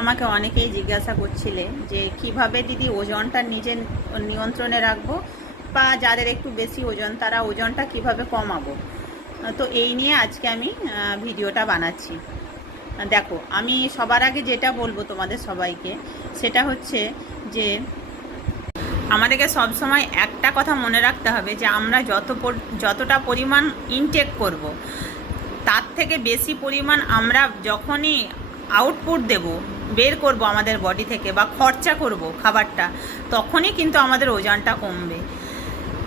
আমাকে অনেকেই জিজ্ঞাসা করছিলে যে কিভাবে দিদি ওজনটা নিজের নিয়ন্ত্রণে রাখবো, বা যাদের একটু বেশি ওজন তারা ওজনটা কিভাবে কমাবো। তো এই নিয়ে আজকে আমি ভিডিওটা বানাচ্ছি। দেখো, আমি সবার আগে যেটা বলবো তোমাদের সবাইকে, সেটা হচ্ছে যে আমাদেরকে সবসময় একটা কথা মনে রাখতে হবে যে আমরা যতটা পরিমাণ ইনটেক করব, তার থেকে বেশি পরিমাণ আমরা যখনই আউটপুট দেব, বের করব আমাদের বডি থেকে বা খরচা করব খাবারটা, তখনই কিন্তু আমাদের ওজনটা কমবে।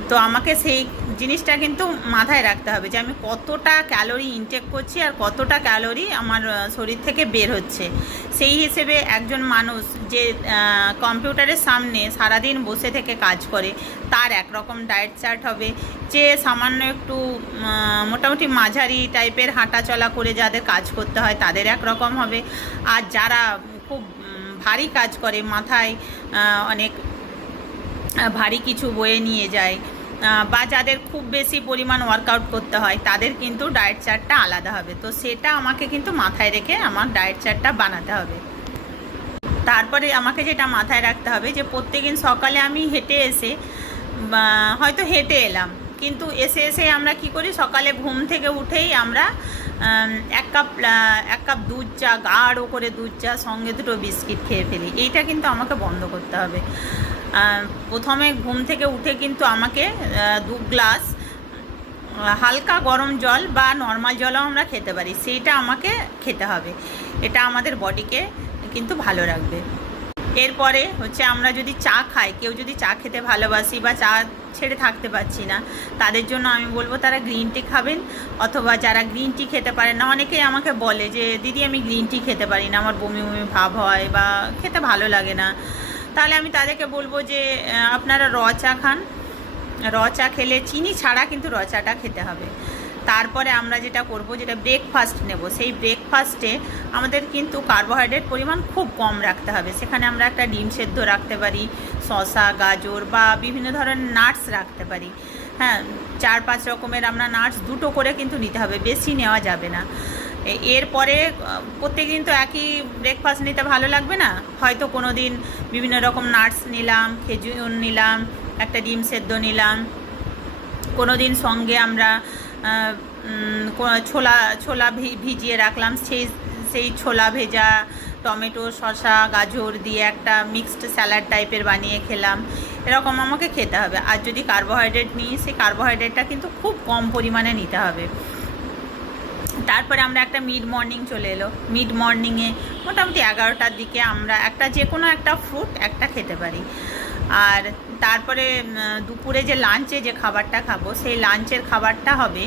তো আমাকে সেই জিনিসটা কিন্তু মাথায় রাখতে হবে যে আমি কতটা ক্যালোরি ইনটেক করছি আর কতটা ক্যালোরি আমার শরীর থেকে বের হচ্ছে। সেই হিসেবে একজন মানুষ যে কম্পিউটারের সামনে সারাদিন বসে থেকে কাজ করে, তার একরকম ডায়েট চার্ট হবে। যে সামান্য একটু মোটামুটি মাঝারি টাইপের হাঁটা চলা করে যাদের কাজ করতে হয় তাদের একরকম হবে। আর যারা খুব ভারী কাজ করে, মাথায় অনেক ভারী কিছু বয়ে নিয়ে যায়, বা যাদের খুব বেশি পরিমাণ ওয়ার্কআউট করতে হয়, তাদের কিন্তু ডায়েট চার্টটা আলাদা হবে। তো সেটা আমাকে কিন্তু মাথায় রেখে আমার ডায়েট চার্টটা বানাতে হবে। তারপরে আমাকে যেটা মাথায় রাখতে হবে যে প্রত্যেকদিন সকালে আমি হেঁটে এসে, হয়তো হেঁটে এলাম, কিন্তু এসে এসে আমরা কি করি, সকালে ঘুম থেকে উঠেই আমরা এক কাপ দুধ চা, গাঢ় করে দুধ চা, সঙ্গে দুটো বিস্কিট খেয়ে ফেলি। এইটা কিন্তু আমাকে বন্ধ করতে হবে। প্রথমে ঘুম থেকে উঠে কিন্তু আমাকে 2 গ্লাস হালকা গরম জল বা নর্মাল জলও আমরা খেতে পারি, সেইটা আমাকে খেতে হবে। এটা আমাদের বডিকে কিন্তু ভালো রাখবে। এরপরে হচ্ছে আমরা যদি চা খাই, কেউ যদি চা খেতে ভালোবাসি বা চা ছেড়ে থাকতে পারছি না, তাদের জন্য আমি বলবো তারা গ্রিন টি খাবেন। অথবা যারা গ্রিন টি খেতে পারে না, অনেকেই আমাকে বলে যে দিদি আমি গ্রিন টি খেতে পারি না, আমার বমি বমি ভাব হয় বা খেতে ভালো লাগে না, তাহলে আমি তাদেরকে বলবো যে আপনারা র চা খান। র চা খেলে চিনি ছাড়া কিন্তু র চাটা খেতে হবে। তারপরে আমরা যেটা করব, যেটা ব্রেকফাস্ট নেব, সেই ব্রেকফাস্টে আমাদের কিন্তু কার্বোহাইড্রেট পরিমাণ খুব কম রাখতে হবে। সেখানে আমরা একটা ডিম সেদ্ধ রাখতে পারি, শসা, গাজর বা বিভিন্ন ধরনের নাটস রাখতে পারি। হ্যাঁ, 4-5 রকমের আমরা নাটস 2টো করে কিন্তু নিতে হবে, বেশি নেওয়া যাবে না। এরপরে প্রত্যেকদিন তো একই ব্রেকফাস্ট নিতে ভালো লাগবে না, হয়তো কোনো দিন বিভিন্ন রকম নাটস নিলাম, খেজুর নিলাম, একটা ডিম সেদ্ধ নিলাম, কোনো দিন সঙ্গে আমরা ছোলা ভিজিয়ে রাখলাম, সেই ছোলা ভেজা টমেটো, শসা, গাজর দিয়ে একটা মিক্সড স্যালাড টাইপের বানিয়ে খেলাম। এরকম আমাকে খেতে হবে। আর যদি কার্বোহাইড্রেট নিই, সেই কার্বোহাইড্রেটটা কিন্তু খুব কম পরিমাণে নিতে হবে। তারপরে আমরা একটা মিড মর্নিং চলে এলো, মিড মর্নিংয়ে মোটামুটি 11টার দিকে আমরা যে কোনো একটা ফ্রুট একটা খেতে পারি। আর তারপরে দুপুরে যে লাঞ্চে যে খাবারটা খাবো, সেই লাঞ্চের খাবারটা হবে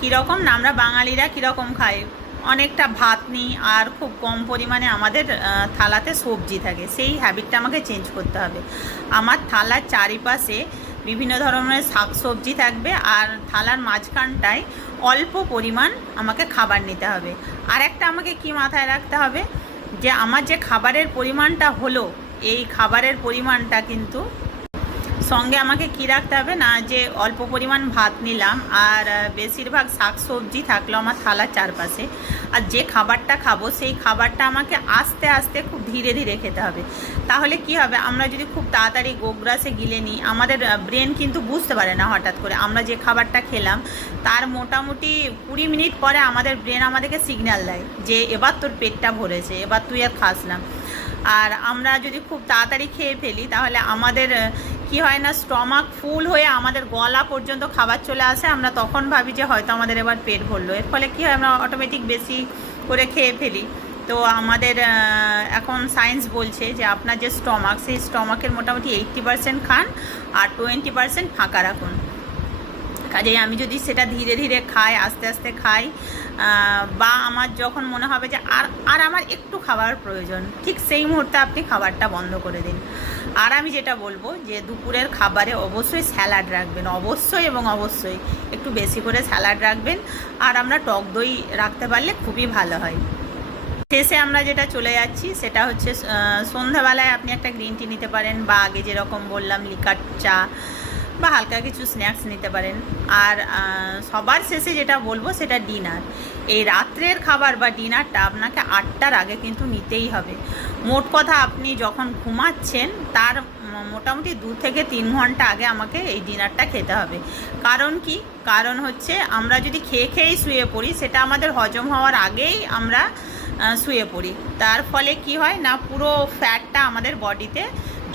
কীরকম না, আমরা বাঙালিরা কীরকম খাই, অনেকটা ভাত নিই আর খুব কম পরিমাণে আমাদের থালাতে সবজি থাকে। সেই হ্যাবিটটা আমাকে চেঞ্জ করতে হবে। আমার থালার চারিপাশে বিভিন্ন ধরনের শাক সবজি থাকবে, আর থালার মাঝখানটায় অল্প পরিমাণ আমাকে খাবার নিতে হবে। আর একটা আমাকে কি মাথায় রাখতে হবে, যে আমার যে খাবারের পরিমাণটা হলো, এই খাবারের পরিমাণটা কিন্তু সঙ্গে আমাকে কি রাখতে হবে না, যে অল্প পরিমাণ ভাত নিলাম আর বেশিরভাগ শাক সবজি থাকলো আমার থালার চারপাশে, আর যে খাবারটা খাবো সেই খাবারটা আমাকে আস্তে আস্তে খুব ধীরে ধীরে খেতে হবে। তাহলে কি হবে, আমরা যদি খুব তাড়াতাড়ি গোগ্রাসে গিলে নিই, আমাদের ব্রেন কিন্তু বুঝতে পারে না হঠাৎ করে আমরা যে খাবারটা খেলাম তার মোটামুটি 20 মিনিট পরে আমাদের ব্রেন আমাদেরকে সিগন্যাল দেয় যে এবার তোর পেটটা ভরেছে, এবার তুই আর খাস না। আর আমরা যদি খুব তাড়াতাড়ি খেয়ে ফেলি, তাহলে আমাদের কি হয় না, স্টমাক ফুল হয়ে আমাদের গলা পর্যন্ত খাবার চলে আসে। আমরা তখন ভাবি যে হয়তো আমাদের এবার পেট ভরলো। এর ফলে কী হয়, আমরা অটোমেটিক বেশি করে খেয়ে ফেলি। তো আমাদের এখন সায়েন্স বলছে যে আপনার যে স্টমাক, সেই স্টমাকের মোটামুটি 80% খান আর 20% ফাঁকা রাখুন। কাজেই আমি যদি সেটা ধীরে ধীরে খাই, আস্তে আস্তে খাই, বা আমার যখন মনে হবে যে আর আমার একটু খাবার প্রয়োজন, ঠিক সেই মুহূর্তে আপনি খাবারটা বন্ধ করে দিন। আর আমি যেটা বলবো যে দুপুরের খাবারে অবশ্যই স্যালাড রাখবেন, অবশ্যই এবং অবশ্যই একটু বেশি করে স্যালাড রাখবেন। আর আমরা টক দই রাখতে পারলে খুবই ভালো হয়। শেষে আমরা যেটা চলে যাচ্ছি সেটা হচ্ছে সন্ধ্যাবেলায় আপনি একটা গ্রিন টি নিতে পারেন, বা আগে যেরকম বললাম লিকার চা, বা হালকা কিছু স্ন্যাক্স নিতে পারেন। আর সবার শেষে যেটা বলবো সেটা ডিনার। এই রাত্রের খাবার বা ডিনারটা আপনাকে 8টার আগে কিন্তু নিতেই হবে। মোট কথা আপনি যখন ঘুমাচ্ছেন তার মোটামুটি 2 থেকে 3 ঘন্টা আগে আমাকে এই ডিনারটা খেতে হবে। কারণ কি? কারণ হচ্ছে আমরা যদি খেয়েই শুয়ে পড়ি, সেটা আমাদের হজম হওয়ার আগেই আমরা শুয়ে পড়ি। তার ফলে কি হয় না, পুরো ফ্যাটটা আমাদের বডিতে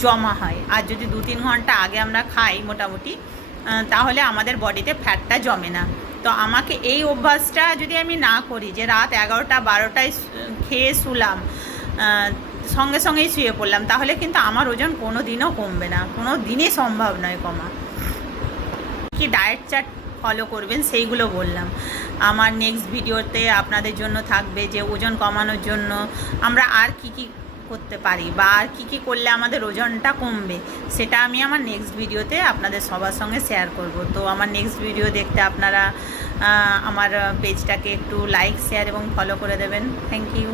জমা হয়। আর যদি 2-3 ঘন্টা আগে আমরা খাই মোটামুটি, তাহলে আমাদের বডিতে ফ্যাটটা জমে না। তো আমাকে এই অভ্যাসটা যদি আমি না করি যে রাত 11টা-12টায় খেয়ে শুলাম, সঙ্গে সঙ্গেই শুয়ে পড়লাম, তাহলে কিন্তু আমার ওজন কোনো দিনও কমবে না, কোনো দিনই সম্ভব নয় কমা। কি ডায়েট চার্ট ফলো করবেন সেইগুলো বললাম। আমার নেক্সট ভিডিওতে আপনাদের জন্য থাকবে যে ওজন কমানোর জন্য আমরা আর কি কি করতে পারি বা আর কি কি করলে আমাদের ওজনটা কমবে, সেটা আমি আমার নেক্সট ভিডিওতে আপনাদের সবার সঙ্গে শেয়ার করব। তো আমার নেক্সট ভিডিও দেখতে আপনারা আমার পেজটাকে একটু লাইক, শেয়ার এবং ফলো করে দেবেন। Thank you.